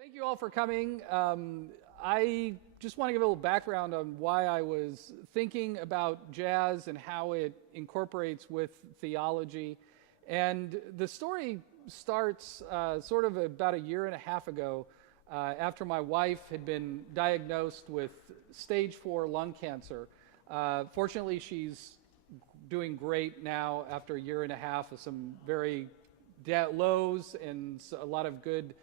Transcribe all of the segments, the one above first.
Thank you all for coming. I just want to give a little background on why I was thinking about jazz and how it incorporates with theology. And the story starts sort of about a year and a half ago after my wife had been diagnosed with stage 4 lung cancer. Fortunately, she's doing great now after a year and a half of some very lows and a lot of good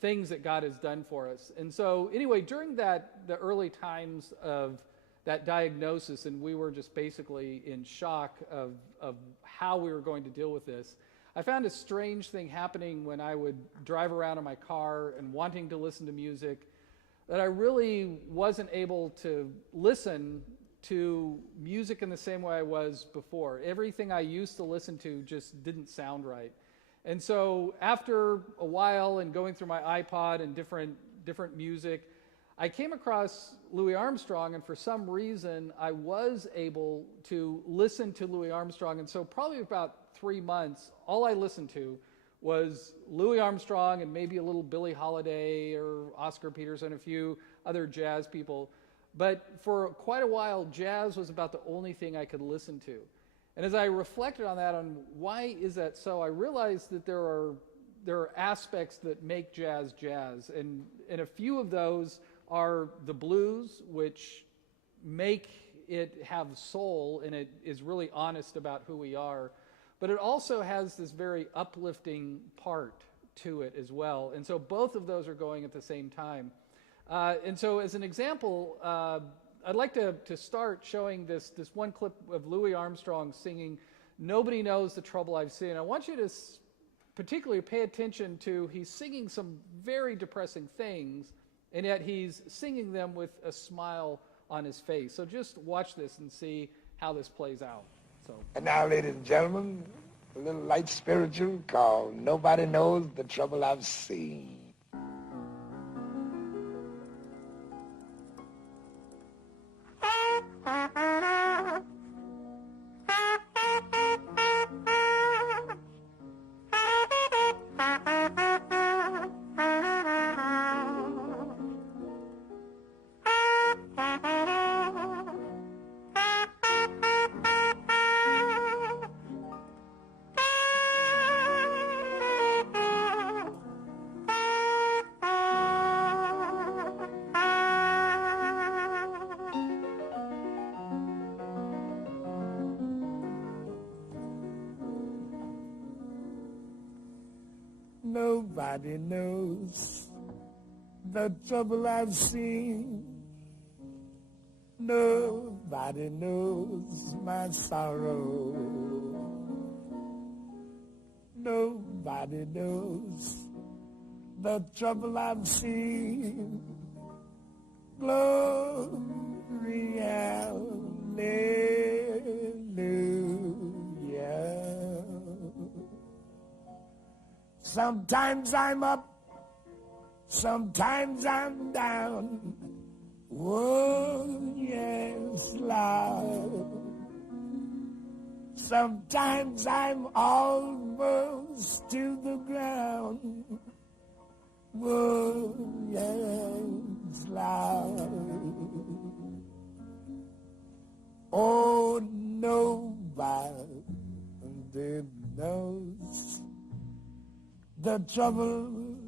things that God has done for us. And so anyway, during the early times of that diagnosis, and we were just basically in shock of how we were going to deal with this, I found a strange thing happening when I would drive around in my car and wanting to listen to music, that I really wasn't able to listen to music in the same way I was before. Everything I used to listen to just didn't sound right. And so after a while and going through my iPod and different music, I came across Louis Armstrong, and for some reason I was able to listen to Louis Armstrong. And so probably about 3 months, all I listened to was Louis Armstrong and maybe a little Billie Holiday or Oscar Peterson, a few other jazz people. But for quite a while, jazz was about the only thing I could listen to. And as I reflected on that, on why is that so, I realized that there are aspects that make jazz jazz. And a few of those are the blues, which make it have soul, and it is really honest about who we are. But it also has this very uplifting part to it as well. And so both of those are going at the same time. And so as an example, I'd like to start showing this one clip of Louis Armstrong singing "Nobody Knows the Trouble I've Seen." I want you to particularly pay attention to, he's singing some very depressing things, and yet he's singing them with a smile on his face. So just watch this and see how this plays out. And now, ladies and gentlemen, a little light spiritual called "Nobody Knows the Trouble I've Seen." Nobody knows the trouble I've seen. Nobody knows my sorrow. Nobody knows the trouble I've seen. Glory, hallelujah. Sometimes I'm up, sometimes I'm down. Oh, yes, Lord. Sometimes I'm almost to the ground. Oh, yes, Lord. Oh, nobody knows the trouble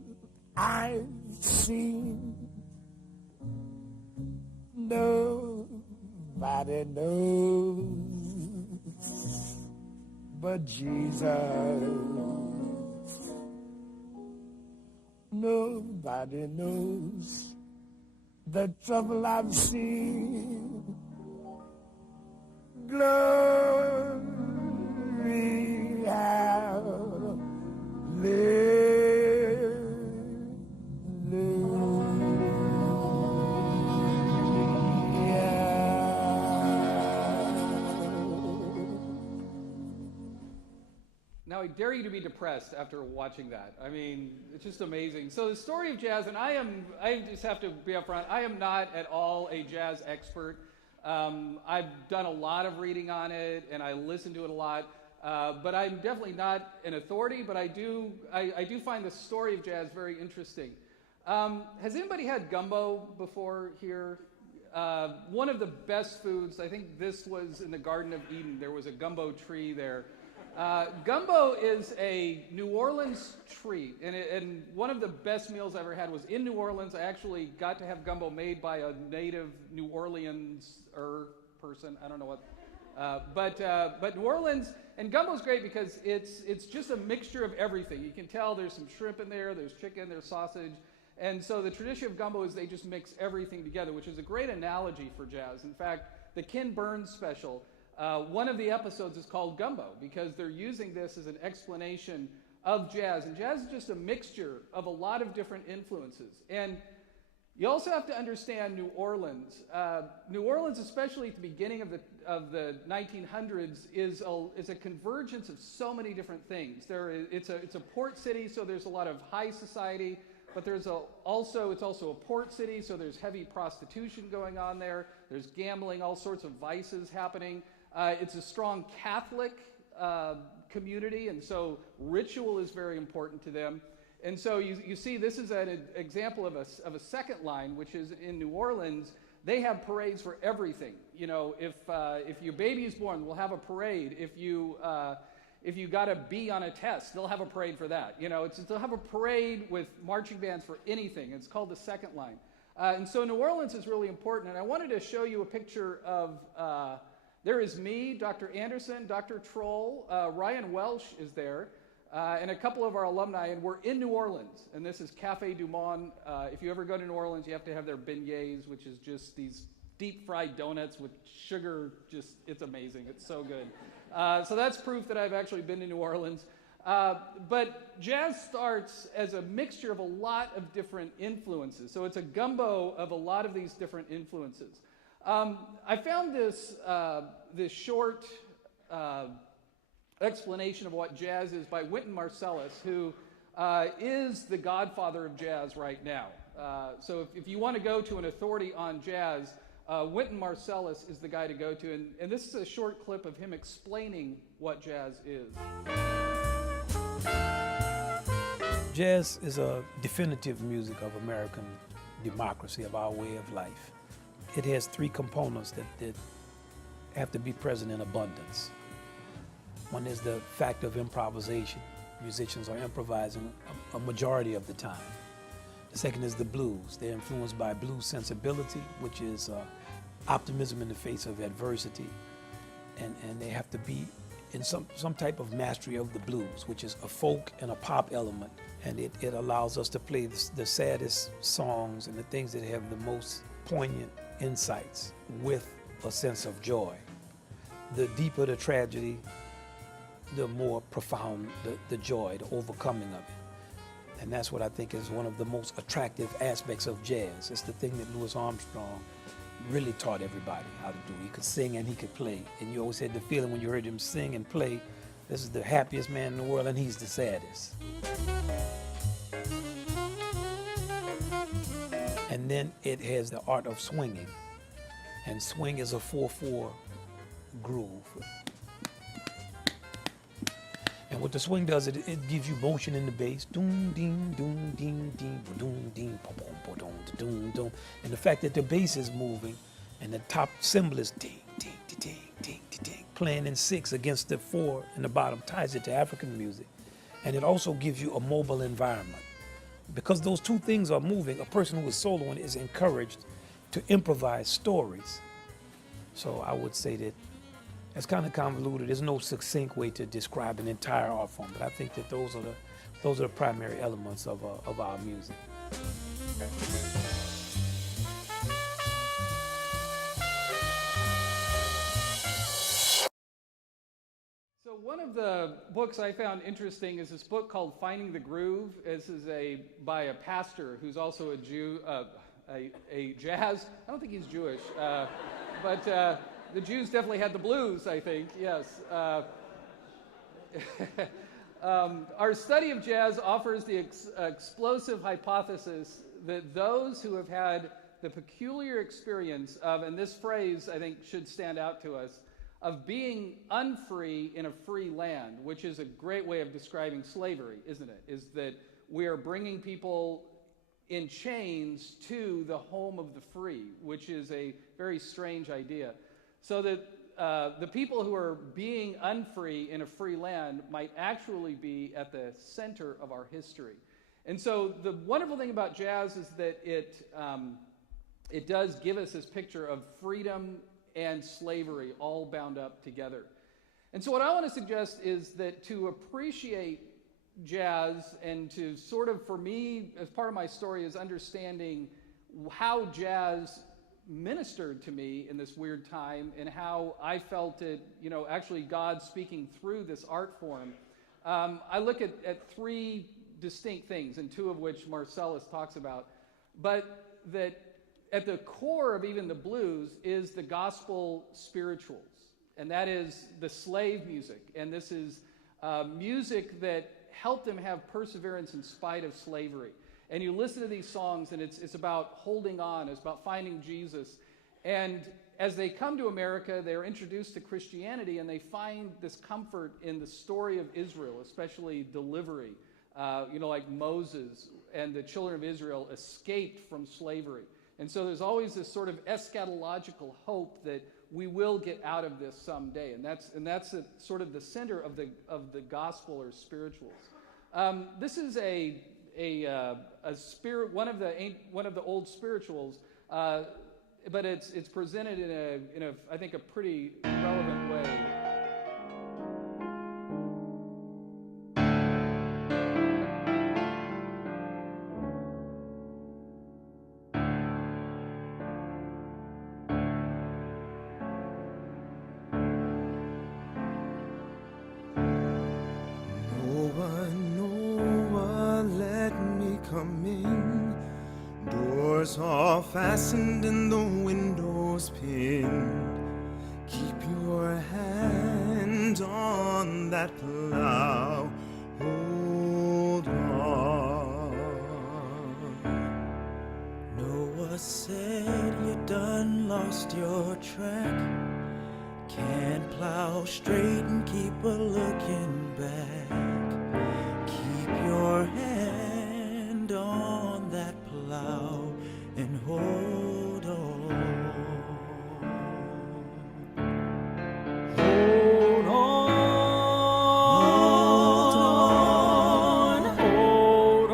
I've seen. Nobody knows but Jesus. Nobody knows the trouble I've seen. Glory, hallelujah. Now, I dare you to be depressed after watching that. I mean, it's just amazing. So the story of jazz, and I just have to be upfront, I am not at all a jazz expert. I've done a lot of reading on it, and I listen to it a lot. But I'm definitely not an authority, but I do find the story of jazz very interesting. Has anybody had gumbo before here? One of the best foods, I think this was in the Garden of Eden. There was a gumbo tree there. Gumbo is a New Orleans treat, and one of the best meals I ever had was in New Orleans. I actually got to have gumbo made by a native New Orleans-er person. I don't know what. But New Orleans, and gumbo's great because it's just a mixture of everything. You can tell there's some shrimp in there, there's chicken, there's sausage. And so the tradition of gumbo is they just mix everything together, which is a great analogy for jazz. In fact, the Ken Burns special, one of the episodes is called Gumbo because they're using this as an explanation of jazz. And jazz is just a mixture of a lot of different influences. And you also have to understand New Orleans. New Orleans, especially at the beginning of the 1900s, is a convergence of so many different things. It's a port city, so there's a lot of high society, but it's also a port city, so there's heavy prostitution going on there. There's gambling, all sorts of vices happening. It's a strong Catholic community, and so ritual is very important to them. And so you see this is an example of a second line, which is in New Orleans. They have parades for everything. You know, if your baby is born, we'll have a parade. If you got a B on a test, they'll have a parade for that. You know, they'll have a parade with marching bands for anything. It's called the second line. And so New Orleans is really important. And I wanted to show you a picture of, there is me, Dr. Anderson, Dr. Troll, Ryan Welsh is there, and a couple of our alumni, and we're in New Orleans. And this is Café Du Monde. If you ever go to New Orleans, you have to have their beignets, which is just these deep-fried donuts with sugar. It's amazing. It's so good. So that's proof that I've actually been to New Orleans. But jazz starts as a mixture of a lot of different influences. So it's a gumbo of a lot of these different influences. I found this short explanation of what jazz is by Wynton Marsalis, who is the godfather of jazz right now. So if you want to go to an authority on jazz, Wynton Marsalis is the guy to go to. And this is a short clip of him explaining what jazz is. Jazz is a definitive music of American democracy, of our way of life. It has three components that have to be present in abundance. One is the fact of improvisation. Musicians are improvising a majority of the time. The second is the blues. They're influenced by blues sensibility, which is optimism in the face of adversity. And they have to be in some type of mastery of the blues, which is a folk and a pop element. And it allows us to play the saddest songs and the things that have the most poignant insights with a sense of joy. The deeper the tragedy, the more profound the joy, the overcoming of it. And that's what I think is one of the most attractive aspects of jazz. It's the thing that Louis Armstrong really taught everybody how to do. He could sing and he could play. And you always had the feeling when you heard him sing and play, this is the happiest man in the world and he's the saddest. And then it has the art of swinging. And swing is a 4/4 groove. And what the swing does, it gives you motion in the bass. Doom, ding, doom, ding, ding, doom, ding, boom, boom, doom, doom. And the fact that the bass is moving and the top cymbal is ding, ding, ding, ding, ding, playing in 6 against the 4 in the bottom ties it to African music. And it also gives you a mobile environment. Because those two things are moving, a person who is soloing is encouraged to improvise stories. So I would say that it's kind of convoluted. There's no succinct way to describe an entire art form, but I think that those are the primary elements of our music. So one of the books I found interesting is this book called Finding the Groove. This is by a pastor who's also a Jew, a jazz. I don't think he's Jewish, but the Jews definitely had the blues, I think, yes. Our study of jazz offers the explosive hypothesis that those who have had the peculiar experience of, and this phrase I think should stand out to us, of being unfree in a free land, which is a great way of describing slavery, isn't it? Is that we are bringing people in chains to the home of the free, which is a very strange idea. So that the people who are being unfree in a free land might actually be at the center of our history. And so the wonderful thing about jazz is that it does give us this picture of freedom and slavery all bound up together. And so what I want to suggest is that to appreciate jazz and to sort of, for me, as part of my story, is understanding how jazz ministered to me in this weird time and how I felt it, actually God speaking through this art form. I look at three distinct things, and two of which Marcellus talks about, but that at the core of even the blues is the gospel spirituals, and that is the slave music, and this is music that helped them have perseverance in spite of slavery. And you listen to these songs, and it's about holding on, it's about finding Jesus. And as they come to America, they're introduced to Christianity, and they find this comfort in the story of Israel, especially delivery. Like Moses and the children of Israel escaped from slavery. And so there's always this sort of eschatological hope that we will get out of this someday. And that's sort of the center of the gospel or spirituals. This is a spirit, one of the old spirituals, but it's presented in a I think a pretty relevant way. Doors are fastened and the windows pinned. Keep your hand on that plow. Hold on. Noah said you done lost your track. Can't plow straight and keep a looking back. Keep your hand on that plow and hold on. Hold on. Hold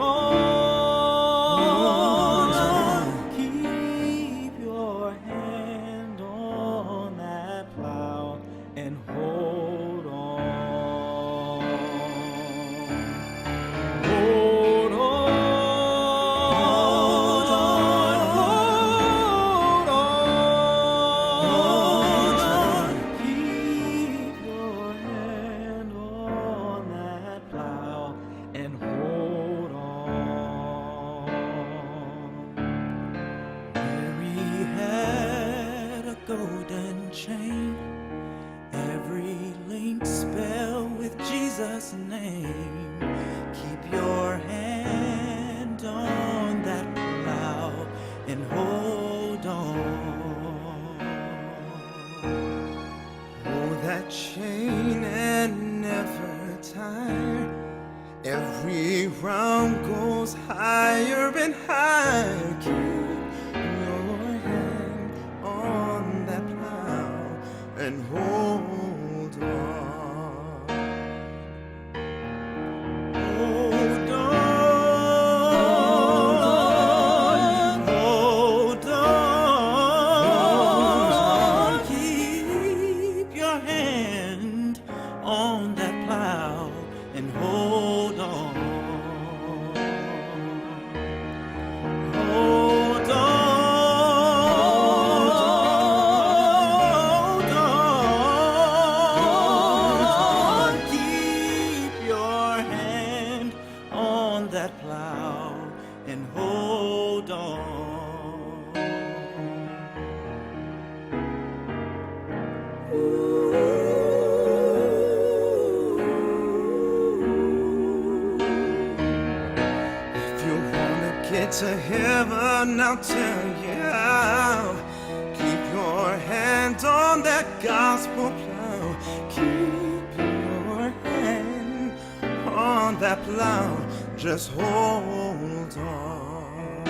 on. Keep your hand on that plow and hold on. Hold on. Golden chain, every link spelled with Jesus' name. Keep your hand on that plow and hold on. Hold that chain and never tire. Every round goes higher and higher. Keep your hand on that plow and hold on. Hold on. Hold on. Keep your hand on that plow and hold on. Hold on. Keep your hand on that plow and hold on. If you wanna get to heaven, I'll tell you how. Keep your hand on that gospel plow. on that plow, just hold on.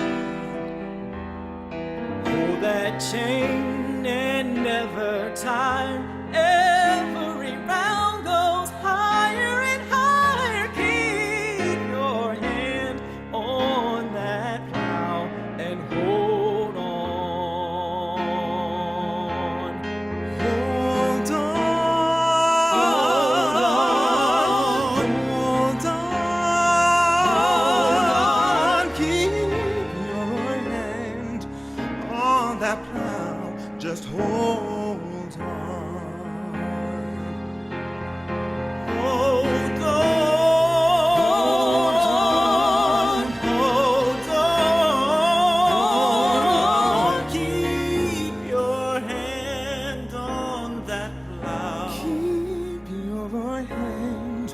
Hold that chain and never tire. Every round goes higher and higher. Keep your hand on that plow and hold on. Hold on. Hold on. Keep your hand on that plow. Just hold on. Hold on. Hold on. Keep your hand on that plow. Keep your hand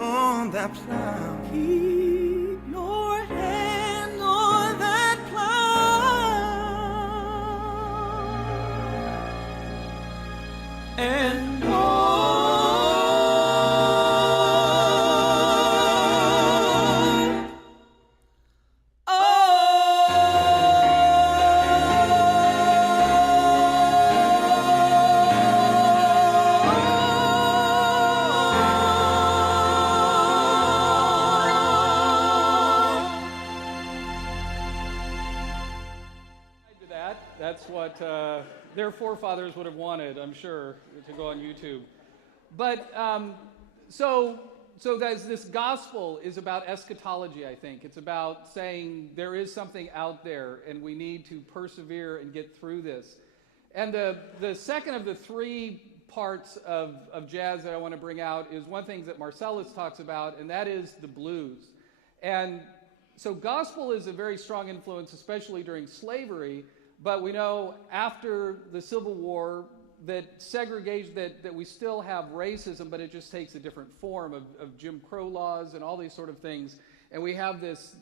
on that plow. Keep your hand on that plow. And To that. That's what their forefathers would have wanted, I'm sure, to go on YouTube. But so this gospel is about eschatology, I think. It's about saying there is something out there and we need to persevere and get through this. And the second of the three parts of jazz that I want to bring out is one thing that Marcellus talks about, and that is the blues. And so gospel is a very strong influence, especially during slavery, but we know after the Civil War that segregation, that we still have racism, but it just takes a different form of Jim Crow laws and all these sort of things. And we have this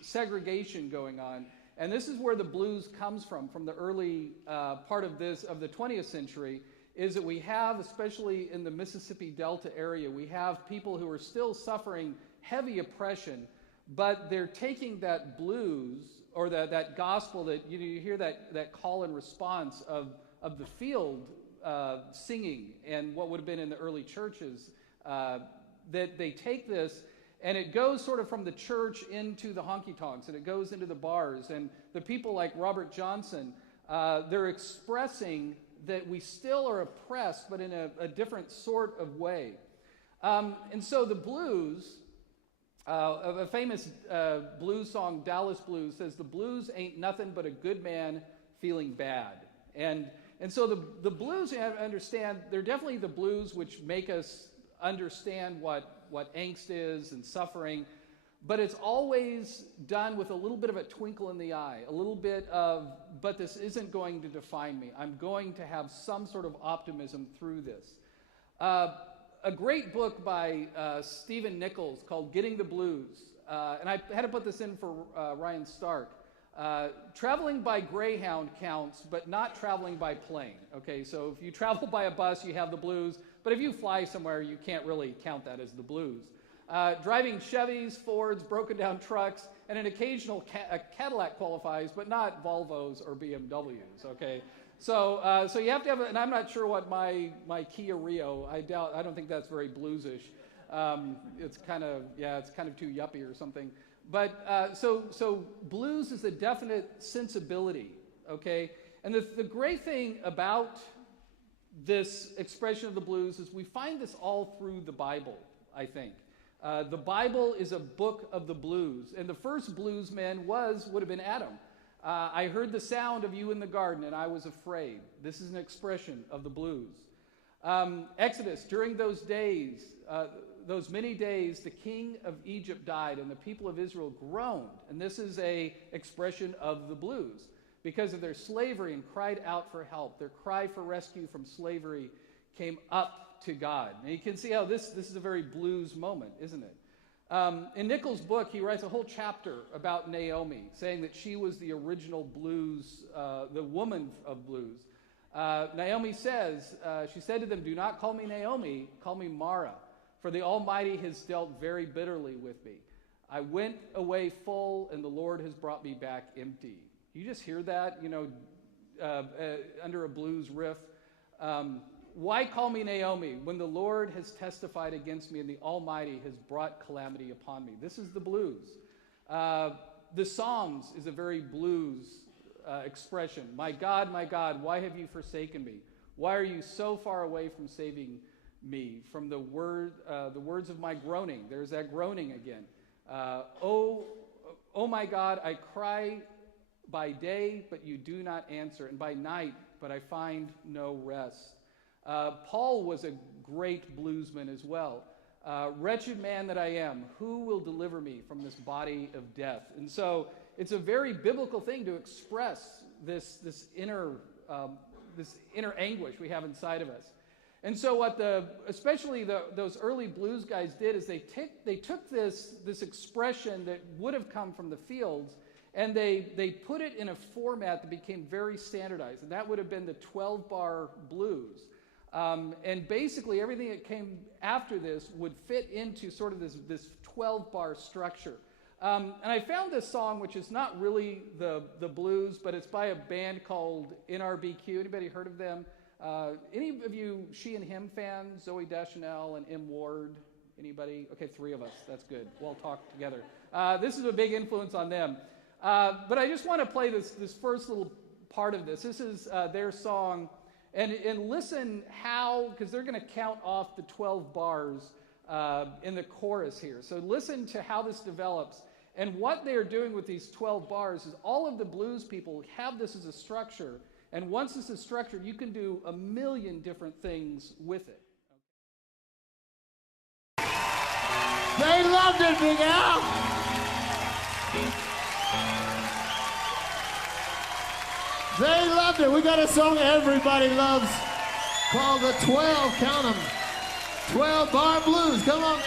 segregation going on. And this is where the blues comes from the early part of the 20th century, is that we have, especially in the Mississippi Delta area, we have people who are still suffering heavy oppression, but they're taking that blues or that gospel that you hear that call and response of the field singing and what would have been in the early churches, that they take this and it goes sort of from the church into the honky-tonks and it goes into the bars, and the people like Robert Johnson, they're expressing that we still are oppressed but in a different sort of way. And so the blues, a famous blues song, Dallas Blues, says the blues ain't nothing but a good man feeling bad. And so the blues, you have to understand, they're definitely the blues which make us understand what angst is and suffering, but it's always done with a little bit of a twinkle in the eye, a little bit of, but this isn't going to define me. I'm going to have some sort of optimism through this. A great book by Stephen Nichols called Getting the Blues, and I had to put this in for Ryan Stark. Traveling by Greyhound counts, but not traveling by plane. Okay, so if you travel by a bus, you have the blues, but if you fly somewhere, you can't really count that as the blues. Driving Chevys, Fords, broken down trucks, and an occasional Cadillac qualifies, but not Volvos or BMWs, okay? So you have to have, and I'm not sure what my Kia Rio, I don't think that's very bluesish. It's kind of too yuppie or something. But so blues is a definite sensibility, okay? And the great thing about this expression of the blues is we find this all through the Bible, I think. The Bible is a book of the blues, and the first bluesman would have been Adam. I heard the sound of you in the garden, and I was afraid. This is an expression of the blues. Exodus, during those days, those many days, the king of Egypt died, and the people of Israel groaned. And this is a expression of the blues because of their slavery and cried out for help. Their cry for rescue from slavery came up to God. And you can see how this is a very blues moment, isn't it? In Nichols' book, he writes a whole chapter about Naomi, saying that she was the original blues, the woman of blues. Naomi says, she said to them, "Do not call me Naomi, call me Mara, For the Almighty has dealt very bitterly with me. I went away full, and the Lord has brought me back empty. You just hear that, under a blues riff. Why call me Naomi when the Lord has testified against me and the Almighty has brought calamity upon me? This is the blues. The Psalms is a very blues expression. My God, why have you forsaken me? Why are you so far away from saving me? From the words of my groaning. There's that groaning again. Oh my God, I cry by day, but you do not answer, and by night, but I find no rest. Paul was a great bluesman as well. Wretched man that I am, who will deliver me from this body of death? And so it's a very biblical thing to express this inner anguish we have inside of us. And so what especially those early blues guys did is they took this expression that would have come from the fields, and they put it in a format that became very standardized, and that would have been the 12-bar blues. And basically everything that came after this would fit into sort of this 12-bar structure. And I found this song, which is not really the blues, but it's by a band called NRBQ. Anybody heard of them? Any of you She and Him fans? Zooey Deschanel and M. Ward? Anybody? Okay, 3 of us. That's good. We'll talk together. This is a big influence on them. But I just want to play this first little part of this. This is their song. And listen how, because they're going to count off the 12 bars in the chorus here. So listen to how this develops. And what they're doing with these 12 bars is all of the blues people have this as a structure. And once this is structured, you can do a million different things with it. They loved it, Big Al. They loved it. We got a song everybody loves called the 12, count 'em, 12-bar blues. Come on.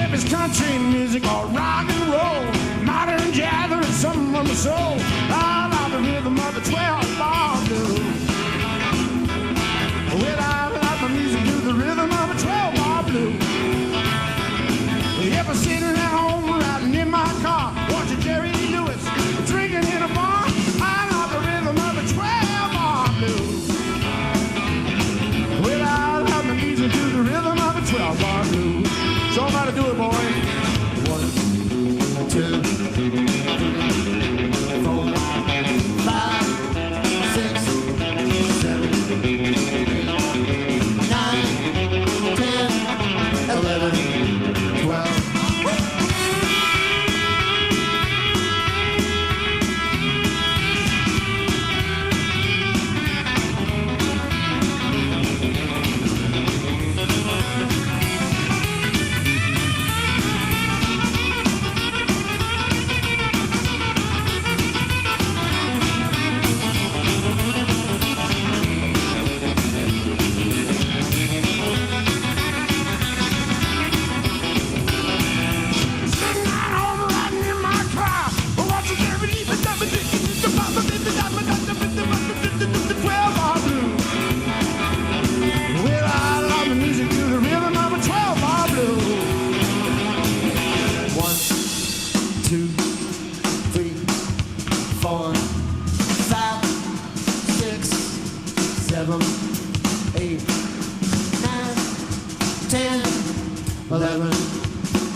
If it's country music or rock and roll, modern jazz or some of the soul, I love the rhythm of the 12-bar blues. Well, I like my music to the rhythm of a 12-bar blues. If I'm sitting at home riding in my car, watching Jerry Lewis drinking in a bar, I love the rhythm of a 12-bar blues. Well, I like my music to the rhythm of a 12-bar blues. Show 'em how to do it, boys. 1, 2, 3, 4, 5, 6, 7, 9, 10, 11,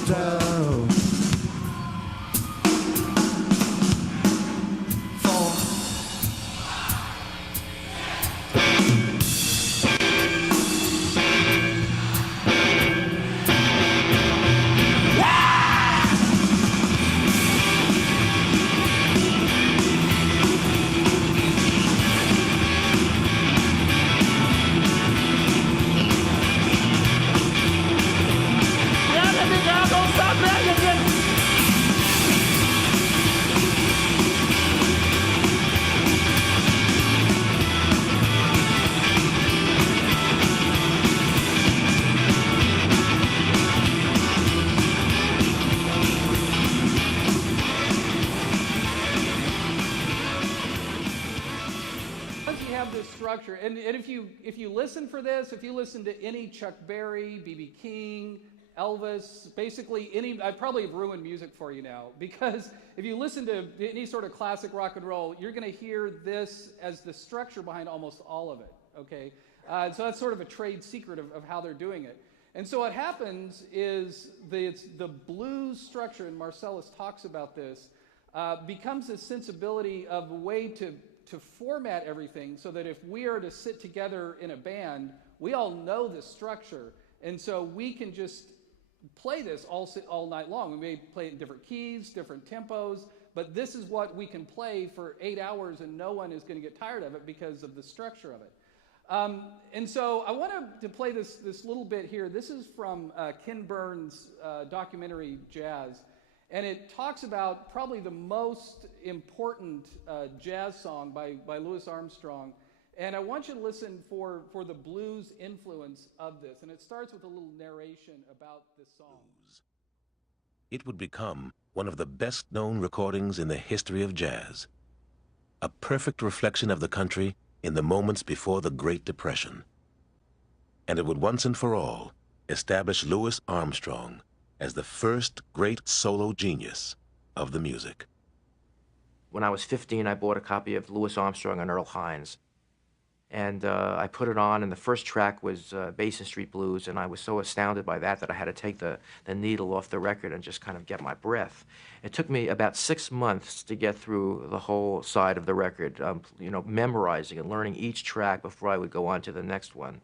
12. you have this structure, and if you listen for this, if you listen to any Chuck Berry, B.B. King, Elvis, basically any, I probably have ruined music for you now, because if you listen to any sort of classic rock and roll, you're going to hear this as the structure behind almost all of it, okay? So that's sort of a trade secret of how they're doing it. And so what happens is the blues structure, and Marcellus talks about this, becomes this sensibility of a way to format everything so that if we are to sit together in a band, we all know the structure, and so we can just play this all night long. We may play it in different keys, different tempos, but this is what we can play for 8 hours, and no one is going to get tired of it because of the structure of it. And so I wanted to play this little bit here. This is from Ken Burns' documentary Jazz. And it talks about probably the most important jazz song by Louis Armstrong. And I want you to listen for the blues influence of this. And it starts with a little narration about this song. It would become one of the best-known recordings in the history of jazz. A perfect reflection of the country in the moments before the Great Depression. And it would once and for all establish Louis Armstrong as the first great solo genius of the music. When I was 15, I bought a copy of Louis Armstrong and Earl Hines. And I put it on, and the first track was Basin Street Blues, and I was so astounded by that I had to take the needle off the record and just kind of get my breath. It took me about 6 months to get through the whole side of the record, memorizing and learning each track before I would go on to the next one.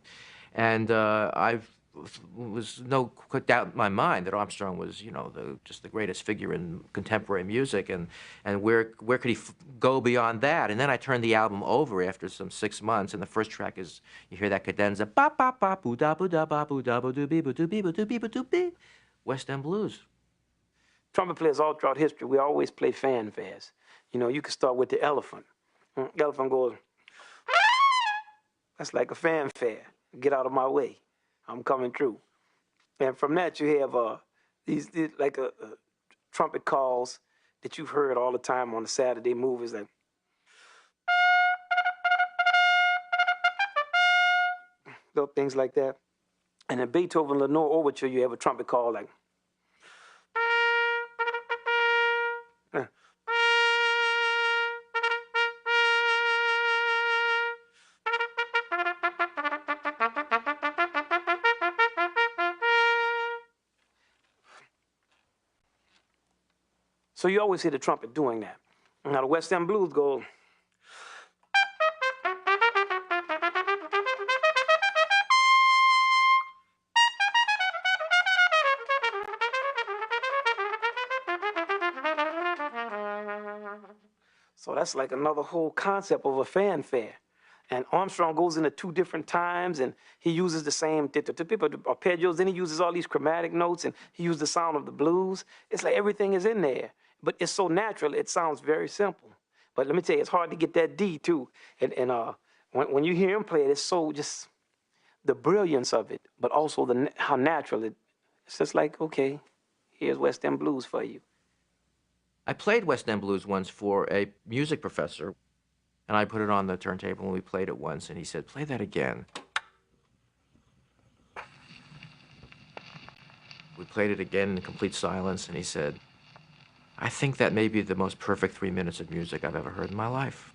And was no doubt in my mind that Armstrong was, just the greatest figure in contemporary music, and where could he go beyond that? And then I turned the album over after some 6 months, and the first track is, you hear that cadenza, ba ba ba boo da boo da ba boo da boo doo bee boo doo bee boo doo bee boo doo bee, West End Blues. Trumpet players all throughout history, we always play fanfares. You can start with the elephant. The elephant goes, that's like a fanfare. Get out of my way. I'm coming through. And from that, you have these like trumpet calls that you've heard all the time on the Saturday movies, like little things like that. And in Beethoven Lenore Overture, you have a trumpet call like so you always hear the trumpet doing that. Now the West End Blues go. So that's like another whole concept of a fanfare. And Armstrong goes into 2 different times, and he uses the same arpeggios, then he uses all these chromatic notes, and he uses the sound of the blues. It's like everything is in there. But it's so natural, it sounds very simple. But let me tell you, it's hard to get that D, too. And when you hear him play it, it's so just the brilliance of it, but also how natural it. It's just like, okay, here's West End Blues for you. I played West End Blues once for a music professor, and I put it on the turntable, and we played it once, and he said, play that again. We played it again in complete silence, and he said, I think that may be the most perfect 3 minutes of music I've ever heard in my life.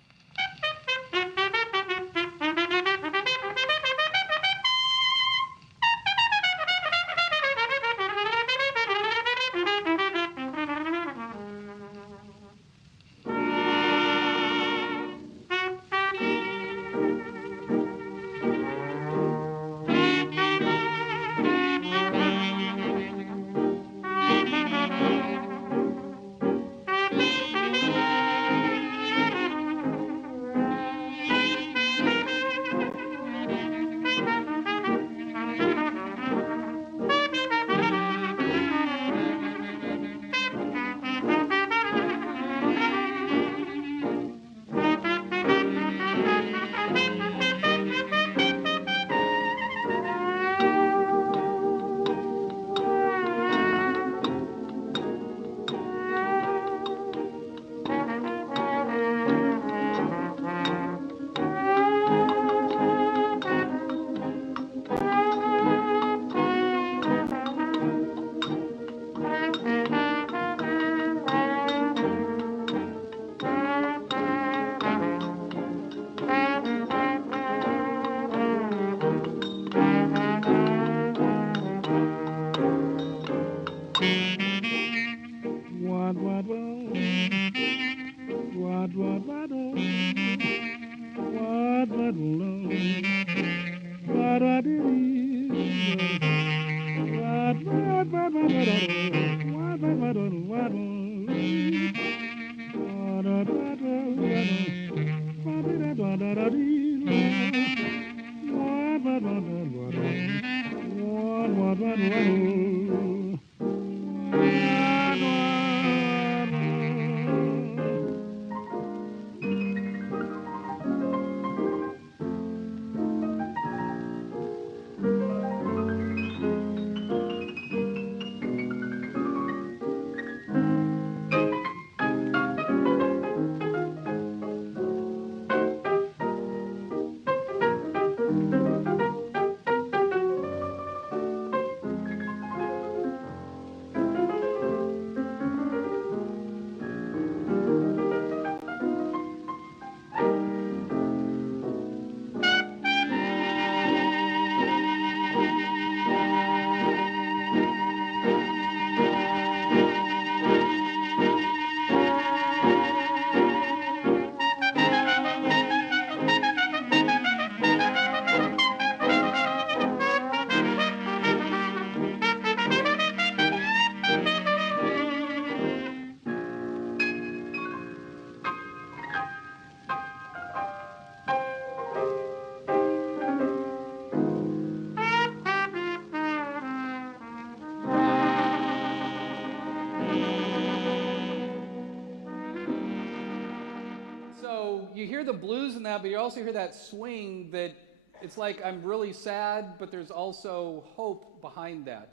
So you hear the blues in that, but you also hear that swing that it's like I'm really sad, but there's also hope behind that.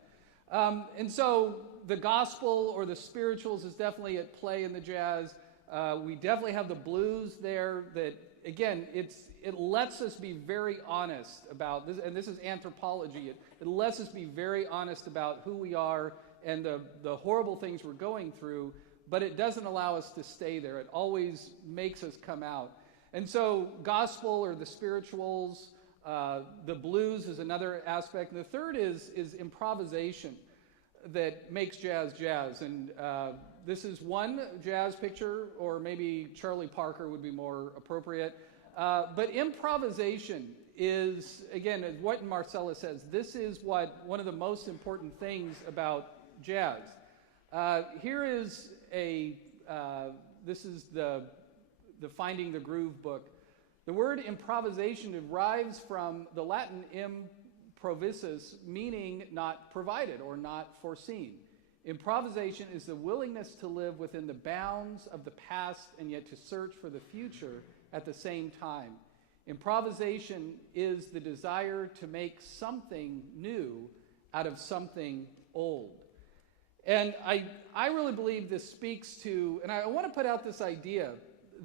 And so the gospel or the spirituals is definitely at play in the jazz. We definitely have the blues there that, again, it lets us be very honest about this, and this is anthropology. It lets us be very honest about who we are and the horrible things we're going through, but it doesn't allow us to stay there. It always makes us come out. And so gospel or the spirituals, the blues is another aspect. And the third is improvisation that makes jazz jazz. And this is one jazz picture, or maybe Charlie Parker would be more appropriate. But improvisation is, again, as what Marcella says, this is one of the most important things about jazz. Here is this is the Finding the Groove book. The word improvisation derives from the Latin improvisus, meaning not provided or not foreseen. Improvisation is the willingness to live within the bounds of the past and yet to search for the future at the same time. Improvisation is the desire to make something new out of something old. And I really believe this speaks to, and I want to put out this idea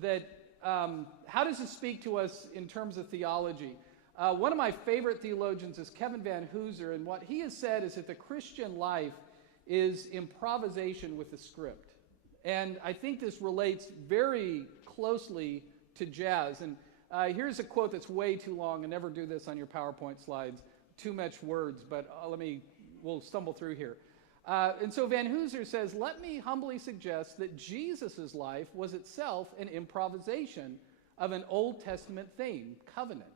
that how does it speak to us in terms of theology? One of my favorite theologians is Kevin Van Hooser, and what he has said is that the Christian life is improvisation with the script. And I think this relates very closely to jazz. And here's a quote that's way too long. I never do this on your PowerPoint slides. Too much words, but we'll stumble through here. And so Van Hooser says, "Let me humbly suggest that Jesus' life was itself an improvisation of an Old Testament theme, covenant.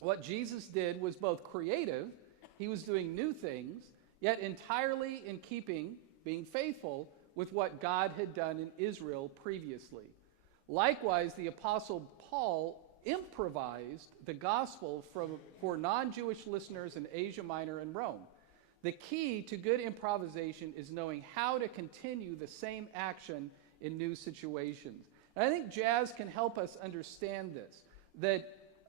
What Jesus did was both creative, he was doing new things, yet entirely in keeping, being faithful with what God had done in Israel previously. Likewise, the Apostle Paul improvised the gospel for non-Jewish listeners in Asia Minor and Rome. The key to good improvisation is knowing how to continue the same action in new situations." And I think jazz can help us understand this, that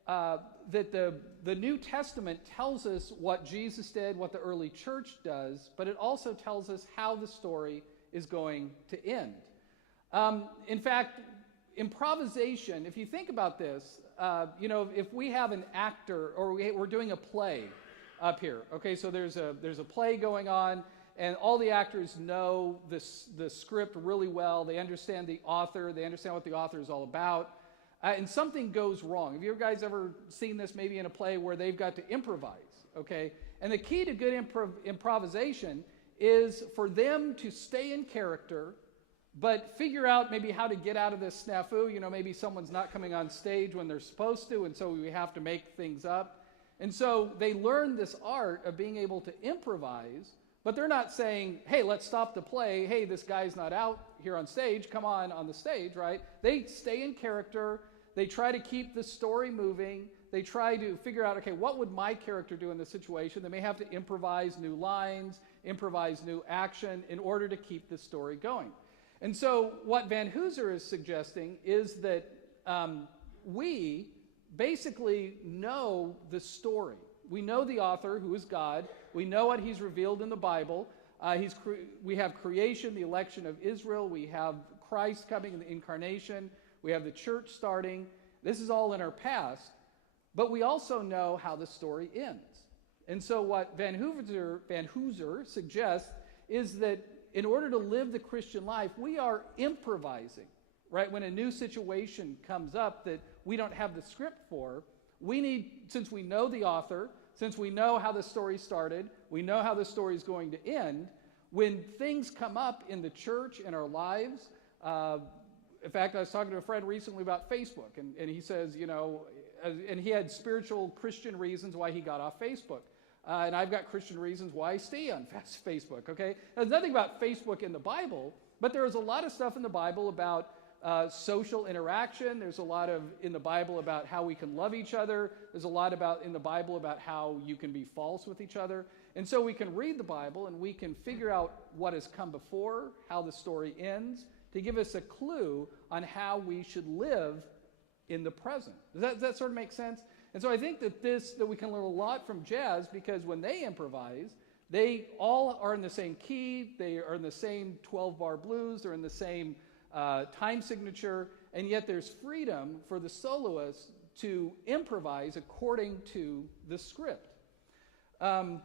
the New Testament tells us what Jesus did, what the early church does, but it also tells us how the story is going to end. In fact, improvisation, if you think about this, if we have an actor or we're doing a play up here, okay, so there's a play going on, and all the actors know the script really well. They understand the author. They understand what the author is all about. And something goes wrong. Have you guys ever seen this maybe in a play where they've got to improvise, okay? And the key to good improvisation is for them to stay in character, but figure out maybe how to get out of this snafu. You know, maybe someone's not coming on stage when they're supposed to, and so we have to make things up. And so they learn this art of being able to improvise, but they're not saying, hey, let's stop the play. Hey, this guy's not out here on stage. Come on the stage, right? They stay in character. They try to keep the story moving. They try to figure out, okay, what would my character do in this situation? They may have to improvise new lines, improvise new action in order to keep the story going. And so what Van Hooser is suggesting is that we basically know the story. We know the author, who is God. We know what he's revealed in the Bible. We have creation, the election of Israel. We have Christ coming in the incarnation. We have the church starting. This is all in our past. But we also know how the story ends. And so what Van Hooser suggests is that in order to live the Christian life, we are improvising, right? When a new situation comes up that we don't have the script for, we need, since we know the author, since we know how the story started, we know how the story is going to end, when things come up in the church, in our lives, in fact, I was talking to a friend recently about Facebook, and he says, you know, and he had spiritual Christian reasons why he got off Facebook. And I've got Christian reasons why I stay on Facebook, okay? There's nothing about Facebook in the Bible, but there's a lot of stuff in the Bible about social interaction. There's a lot in the Bible about how we can love each other. There's a lot in the Bible about how you can be false with each other. And so we can read the Bible and we can figure out what has come before, how the story ends, to give us a clue on how we should live in the present. Does that sort of make sense? And so I think that we can learn a lot from jazz, because when they improvise, they all are in the same key, they are in the same 12-bar blues, they're in the same time signature, and yet there's freedom for the soloist to improvise according to the script. Another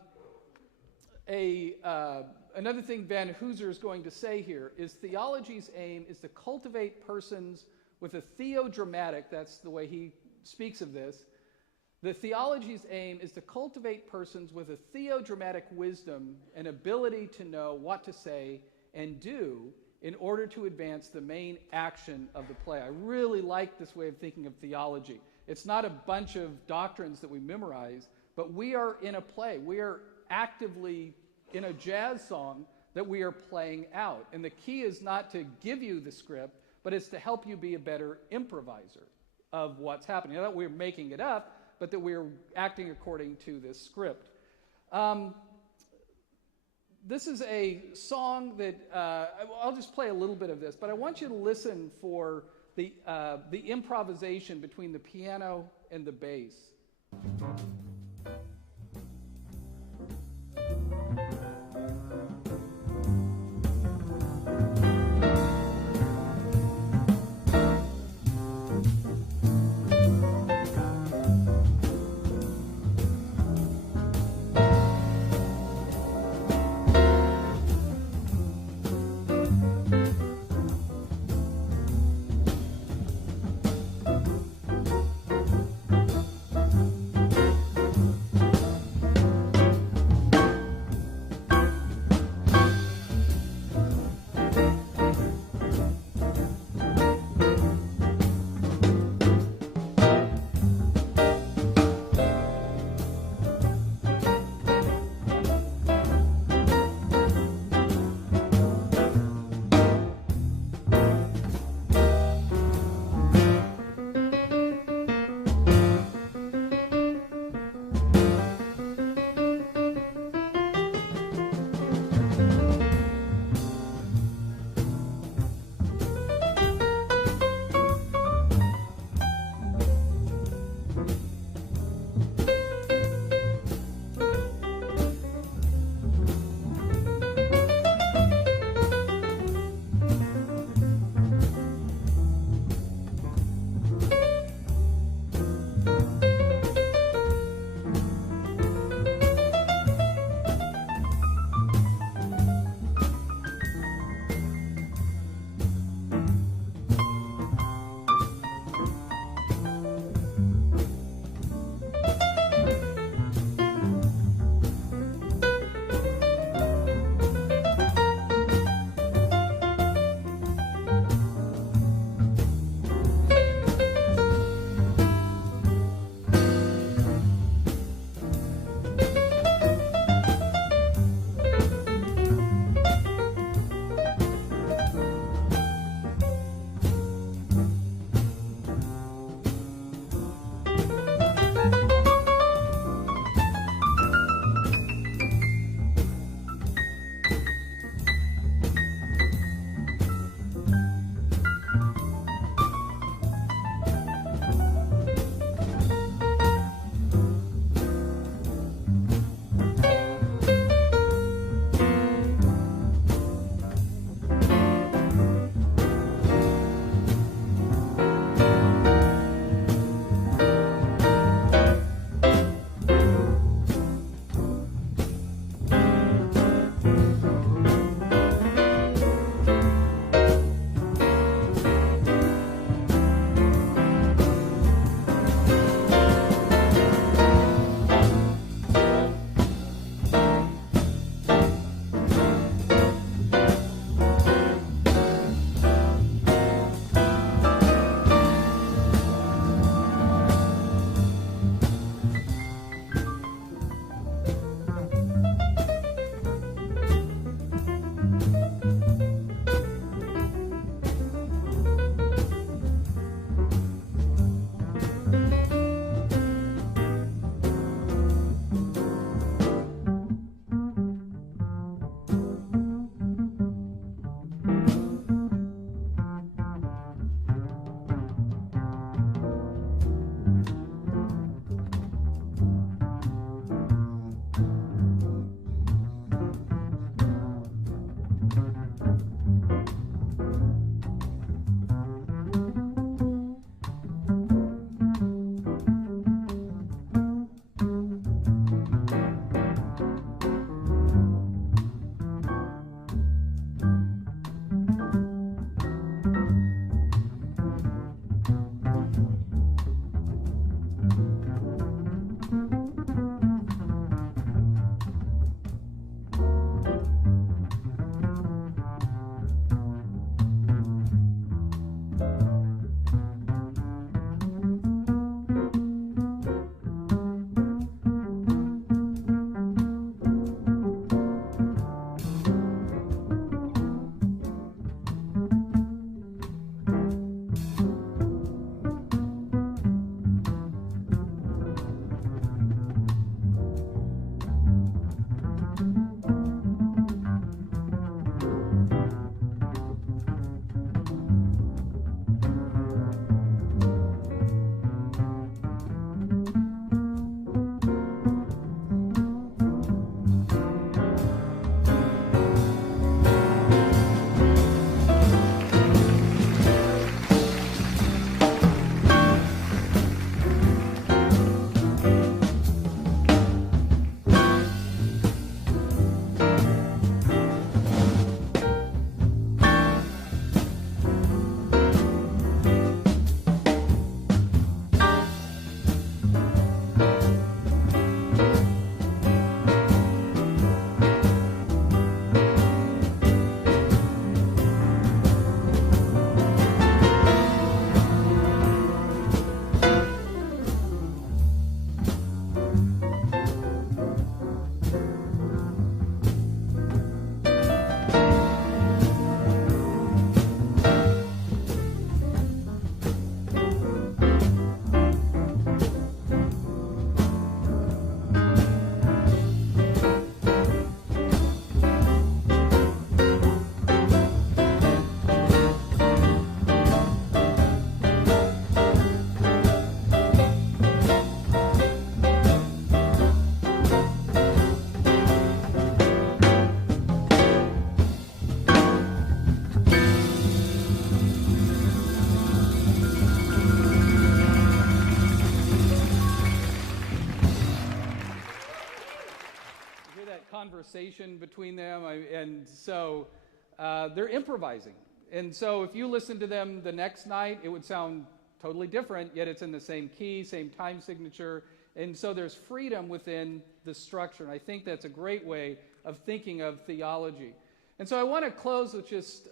thing Van Hooser is going to say here is theology's aim is to cultivate persons with a theodramatic, that's the way he speaks of this. The theology's aim is to cultivate persons with a theodramatic wisdom and ability to know what to say and do in order to advance the main action of the play. I really like this way of thinking of theology. It's not a bunch of doctrines that we memorize, but we are in a play. We are actively in a jazz song that we are playing out. And the key is not to give you the script, but it's to help you be a better improviser of what's happening. Not that we're making it up, but that we're acting according to this script. This is a song that, I'll just play a little bit of this, but I want you to listen for the improvisation between the piano and the bass. conversation between them, and so they're improvising. And so if you listen to them the next night, it would sound totally different, yet it's in the same key, same time signature, and so there's freedom within the structure. And I think that's a great way of thinking of theology. And so I want to close with just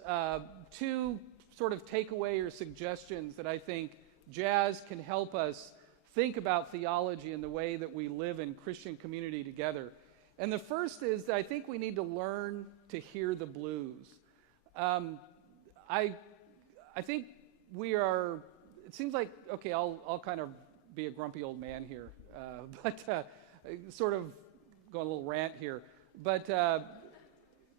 two sort of takeaway or suggestions that I think jazz can help us think about theology and the way that we live in Christian community together. And the first is that I think we need to learn to hear the blues. I think we are, it seems like, okay, I'll kind of be a grumpy old man here, but sort of going a little rant here. But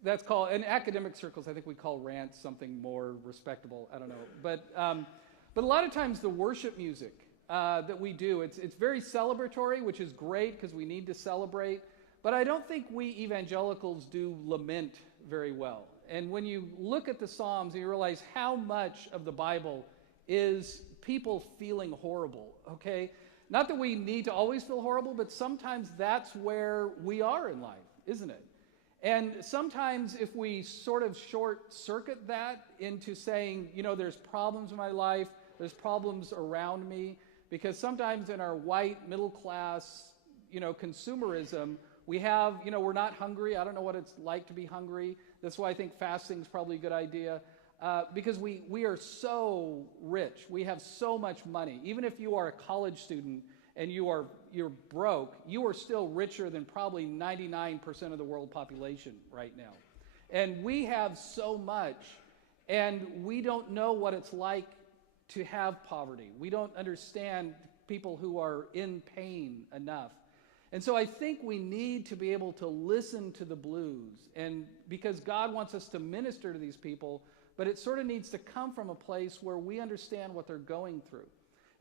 that's called, in academic circles, I think we call rants something more respectable. I don't know. But a lot of times the worship music that we do, it's very celebratory, which is great because we need to celebrate. But I don't think we evangelicals do lament very well. And when you look at the Psalms, you realize how much of the Bible is people feeling horrible, okay? Not that we need to always feel horrible, but sometimes that's where we are in life, isn't it? And sometimes if we sort of short circuit that into saying, you know, there's problems in my life, there's problems around me, because sometimes in our white middle class, you know, consumerism, we have, you know, we're not hungry. I don't know what it's like to be hungry. That's why I think fasting is probably a good idea. Because we are so rich. We have so much money. Even if you are a college student and you're broke, you are still richer than probably 99% of the world population right now. And we have so much, and we don't know what it's like to have poverty. We don't understand people who are in pain enough. And so I think we need to be able to listen to the blues, and because God wants us to minister to these people, but it sort of needs to come from a place where we understand what they're going through.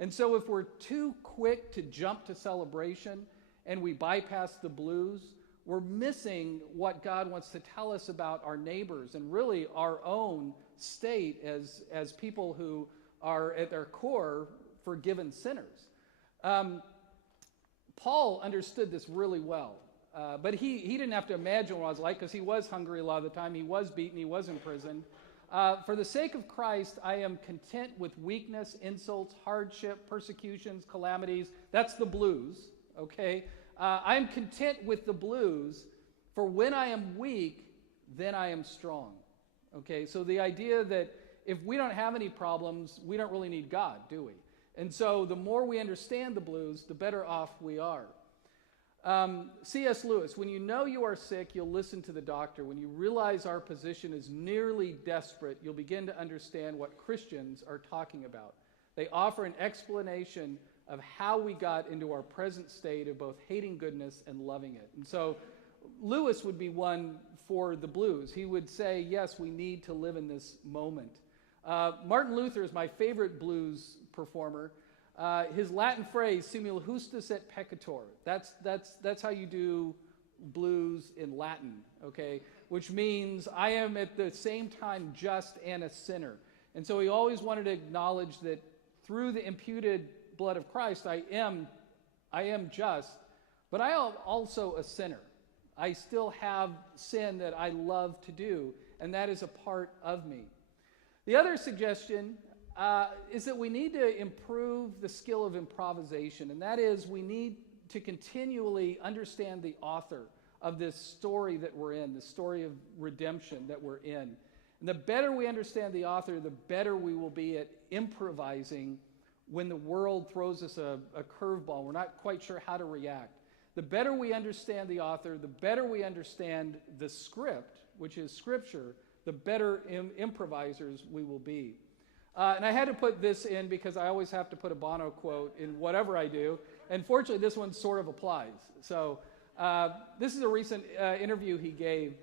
And so if we're too quick to jump to celebration and we bypass the blues, we're missing what God wants to tell us about our neighbors and really our own state as people who are at their core forgiven sinners. Paul understood this really well, but he didn't have to imagine what it was like because he was hungry a lot of the time. He was beaten. He was in prison. For the sake of Christ, I am content with weakness, insults, hardship, persecutions, calamities. That's the blues, okay? I'm content with the blues, for when I am weak, then I am strong, okay? So the idea that if we don't have any problems, we don't really need God, do we? And so the more we understand the blues, the better off we are. C.S. Lewis, when you know you are sick, you'll listen to the doctor. When you realize our position is nearly desperate, you'll begin to understand what Christians are talking about. They offer an explanation of how we got into our present state of both hating goodness and loving it. And so Lewis would be one for the blues. He would say, yes, we need to live in this moment. Martin Luther is my favorite blues performer. His Latin phrase, simul justus et peccator, that's how you do blues in Latin, okay? Which means I am at the same time just and a sinner. And so he always wanted to acknowledge that through the imputed blood of Christ, I am just, but I am also a sinner. I still have sin that I love to do, and that is a part of me. The other suggestion is that we need to improve the skill of improvisation, and that is we need to continually understand the author of this story that we're in, the story of redemption that we're in. And the better we understand the author, the better we will be at improvising when the world throws us a curveball. We're not quite sure how to react. The better we understand the author, the better we understand the script, which is Scripture, the better improvisers we will be. And I had to put this in because I always have to put a Bono quote in whatever I do. And fortunately, this one sort of applies. So this is a recent interview he gave.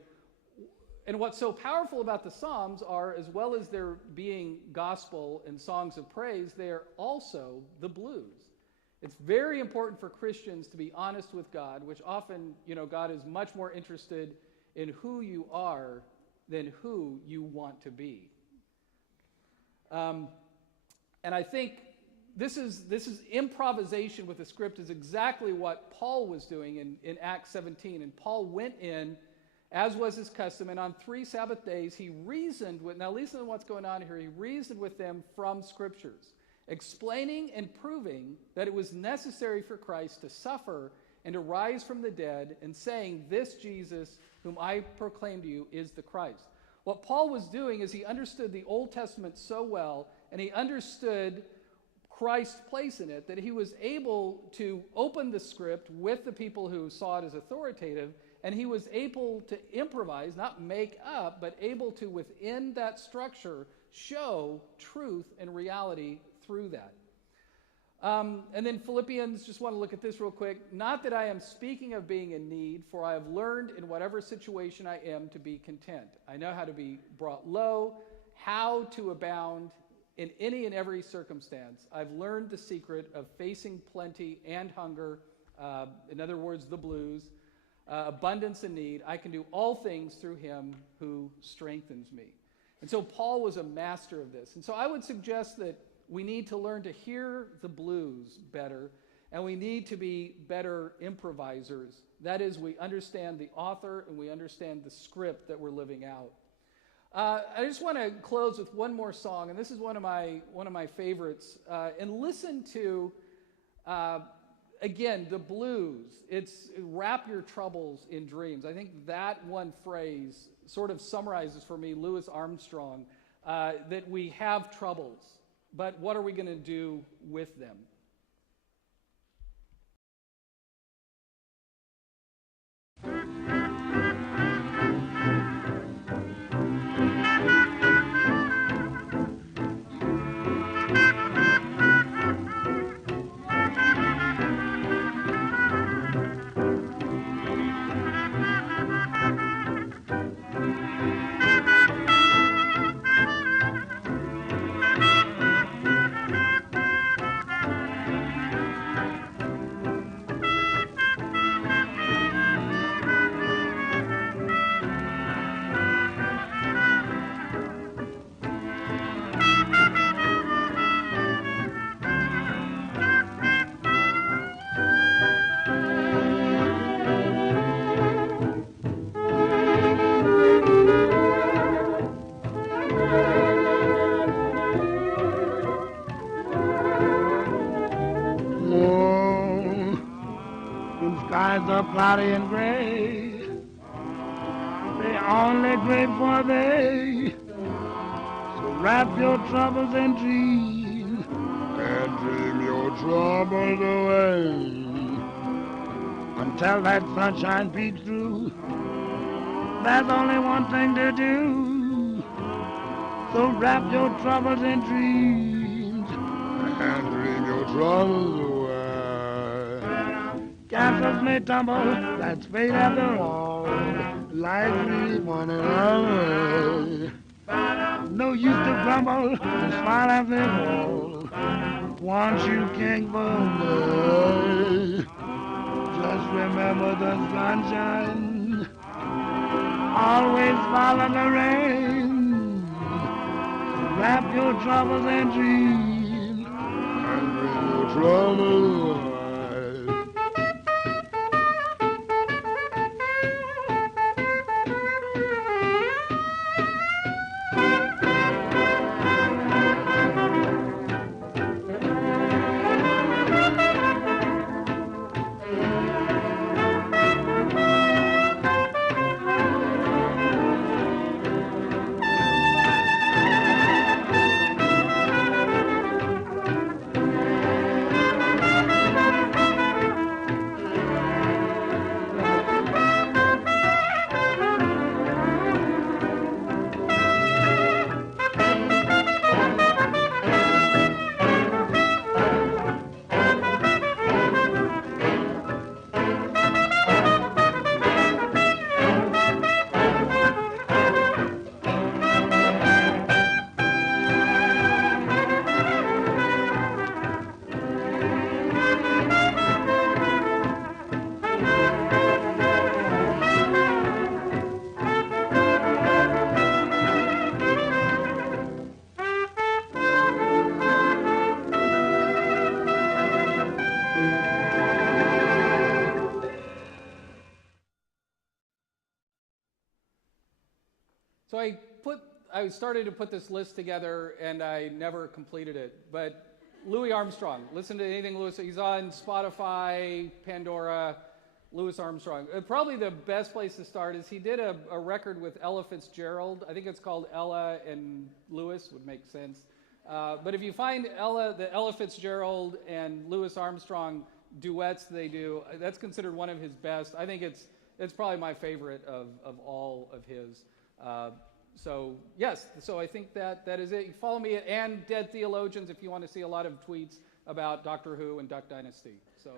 And what's so powerful about the Psalms are, as well as there being gospel and songs of praise, they are also the blues. It's very important for Christians to be honest with God, which often, God is much more interested in who you are than who you want to be. And I think this is improvisation with the script is exactly what Paul was doing in Acts 17. And Paul went in as was his custom, and on 3 Sabbath days he reasoned with, now listen to what's going on here, he reasoned with them from Scriptures, explaining and proving that it was necessary for Christ to suffer and to rise from the dead, and saying, this Jesus whom I proclaim to you is the Christ. What Paul was doing is he understood the Old Testament so well, and he understood Christ's place in it, that he was able to open the script with the people who saw it as authoritative, and he was able to improvise, not make up, but able to, within that structure, show truth and reality through that. And then Philippians, just want to look at this real quick. Not that I am speaking of being in need, for I have learned in whatever situation I am to be content. I know how to be brought low, how to abound in any and every circumstance. I've learned the secret of facing plenty and hunger, in other words, the blues, abundance and need. I can do all things through him who strengthens me. And so Paul was a master of this. And so I would suggest that we need to learn to hear the blues better, and we need to be better improvisers. That is, we understand the author and we understand the script that we're living out. I just want to close with one more song, and this is one of my favorites. And listen to, again, the blues. It's wrap your troubles in dreams. I think that one phrase sort of summarizes for me Louis Armstrong, that we have troubles, but what are we going to do with them? Skies are cloudy and gray, they only gray for they. So wrap your troubles in dreams and dream your troubles away until that sunshine peeks through. There's only one thing to do, so wrap your troubles in dreams and dream your troubles away. Castles may tumble, that's fate after all. Life really one and all. No use to grumble, and smile at the wall. Once you can't bumble, just remember the sunshine. Always follow the rain. Wrap your troubles in dreams and bring your troubles away. So I started to put this list together, and I never completed it. But Louis Armstrong, listen to anything Louis. He's on Spotify, Pandora. Louis Armstrong. Probably the best place to start is he did a record with Ella Fitzgerald. I think it's called Ella and Louis, would make sense. But if you find the Ella Fitzgerald and Louis Armstrong duets they do, that's considered one of his best. I think it's probably my favorite of all of his. So yes, so I think that is it. Follow me at And Dead Theologians if you want to see a lot of tweets about Doctor Who and Duck Dynasty. So.